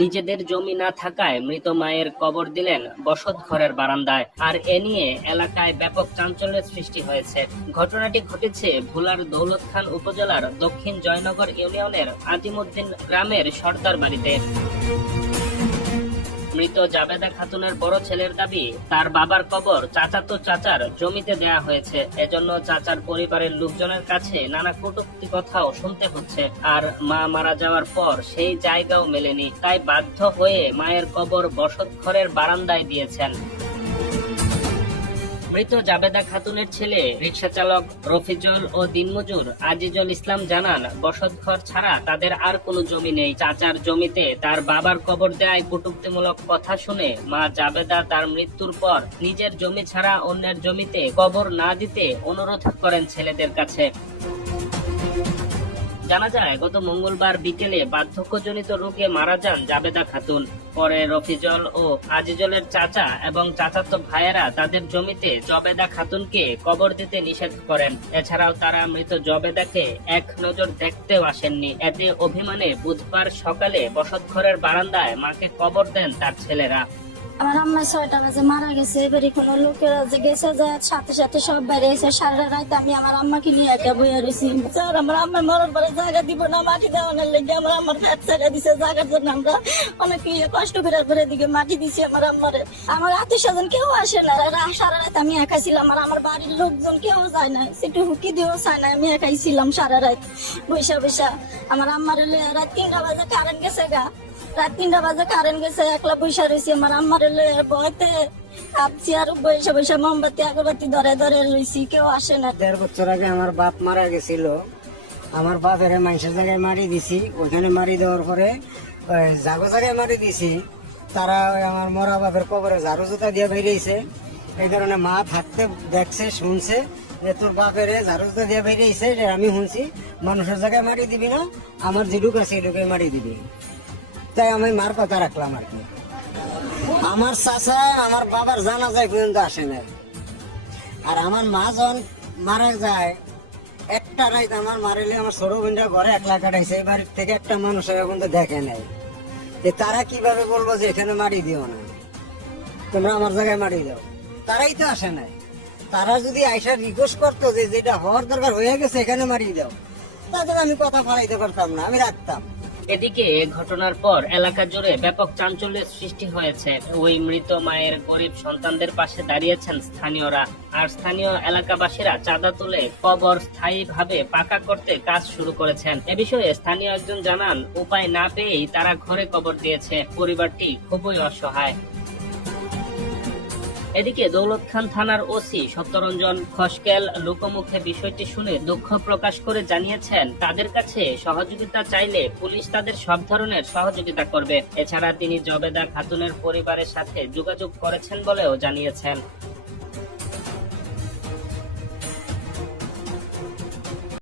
নিজেদের জমি না থাকায় মৃত মায়ের কবর দিলেন বসত ঘরের বারান্দায়। আর এ নিয়ে এলাকায় ব্যাপক চাঞ্চল্যের সৃষ্টি হয়েছে। ঘটনাটি ঘটেছে ভোলার দৌলত খান উপজেলার দক্ষিণ জয়নগর ইউনিয়নের আজিমুদ্দিন গ্রামের সর্দার বাড়িতে। মৃত জাবেদা খাতুনের বড় ছেলের দাবি, তার বাবার কবর চাচাতো চাচার জমিতে দেয়া হয়েছে। এজন্য চাচার পরিবারের লোকজনের কাছে নানা কটূক্তি কথাও শুনতে হচ্ছে। আর মা মারা যাওয়ার পর সেই জায়গাও মেলেনি। তাই বাধ্য হয়ে মায়ের কবর বসত ঘরের বারান্দায় দিয়েছেন। মৃত জাবেদা খাতুনের ছেলে রিক্সা চালক রফিজুল ও দিনমজুর আজিজুল ইসলাম জানান, বসতঘর ছাড়া তাদের আর কোনো জমি নেই। চাচার জমিতে তার বাবার কবর দেয় কটুক্তিমূলক কথা শুনে মা জাবেদা তার মৃত্যুর পর নিজের জমি ছাড়া অন্যের জমিতে কবর না দিতে অনুরোধ করেন ছেলেদের কাছে। জানা যায়, গত মঙ্গলবার বিকেলে বার্ধক্যজনিত রোগে মারা যান জাবেদা খাতুন। পরে রফিজল ও আজিজলের চাচা এবং চাচাতো ভাইয়েরা তাদের জমিতে জবেদা খাতুনকে কবর দিতে নিষেধ করেন। এছাড়াও তারা মৃত জবেদাকে এক নজর দেখতেও আসেননি। এতে অভিমানে বুধবার সকালে বসতঘরের বারান্দায় মাকে কবর দেন তার ছেলেরা। আমার আম্মা ছয়টা বাজে মারা গেছে, এবারে কোনো লোকেরা যে গেছে যে সাথে সাথে সব বাইরে এসে সারা রাত আমি আমার আম্মাকে নিয়ে একা বইয়া রয়েছি স্যার, আমার আম্মা মরার পরে জায়গা দিব না, মাটি দেওয়ানোর লেগে আমার আম্মার ফ্যাট ছেড়ে দিছে জায়গার জন্য। আমরা অনেক ইয়ে কষ্ট করে পরে দিকে মাটি দিছি আমার আম্মারে। আমার আত্মীয় স্বজন কেউ আসে না। সারা রাত আমি একাই ছিলাম আর আমার বাড়ির লোকজন কেউ যায় না সেটু হুকি দিয়েও চায় না আমি একাই ছিলাম সারা রাত। বৈশা বৈশা আমার আম্মার রাত তিনটা বাজে কারেন্ট গেছে গা। রাত তিনটা বাজে কারেন্ট গেছে, একলা বৈশা রয়েছি আমার আম্মার বয়তে কাঁপছি আর বৈশা বৈশা মোমবাতি, আগরবাতি ধরে ধরে রয়েছি কেউ আসে না। দেড় বছর আগে আমার বাপ মারা গেছিল। আমার বাপের মানুষের জায়গায় মারি দিছি। ওইখানে মারি দেওয়ার পরে জাগো জায়গায় মারি দিছি। তারা আমার মরা বাপের কবরে ঝাড়ু জুতা দিয়ে বেরিয়েছে। এই কারণে মা থাকতে দেখছে, শুনছে যে তোর বাপের ঝাড়ু জুতা দিয়ে বেরিয়েছে আমি শুনছি। মানুষের জায়গায় মারি দিবি না, আমার যেটুক আছে এটুকুই মারি দিবি। তাই আমি মার কথা রাখলাম আর কি। আমার চাচা, আমার বাবার জানা যায় পর্যন্ত আসে নাই। আর আমার মা যখন মারা যায়, একটা রাত আমার মারিলে আমার ছোট বোনরা ঘরে একলা কাটাইছে, এই বাড়ির থেকে একটা মানুষ এখন তো দেখে নাই। যে তারা কীভাবে বলব যে এখানে মারি দিও না? তোমরা আমার জায়গায় মারি দাও। তারাই তো আসে নাই। তারা যদি আইসা রিকোয়েস্ট করতো যে যেটা হওয়ার দরকার হয়ে গেছে, এখানে মারি দাও তাদের আমি কথা ফালাইতে পারতাম না, আমি রাখতাম। এদিকে ঘটনার পর এলাকা জুড়ে ব্যাপক চাঞ্চল্যের সৃষ্টি হয়েছে। ওই মৃত মায়ের গরিব সন্তানদের পাশে দাঁড়িয়েছেন স্থানীয়রা। আর স্থানীয় এলাকাবাসীরা চাঁদা তুলে কবর স্থায়ীভাবে পাকা করতে কাজ শুরু করেছেন। এ বিষয়ে স্থানীয় একজন জানান, উপায় না পেয়েই তারা ঘরে কবর দিয়েছে। পরিবারটি খুবই অসহায়। এদিকে দৌলত খান থানার ওসি সত্যরঞ্জন খসকেল লোকমুখে বিষয়টি শুনে দুঃখ প্রকাশ করে জানিয়েছেন, তাদের কাছে সহযোগিতা চাইলে পুলিশ তাদের সব ধরনের সহযোগিতা করবে। এছাড়া তিনি জবেদা খাতুনের পরিবারের সাথে যোগাযোগ করেছেন বলেও জানিয়েছেন।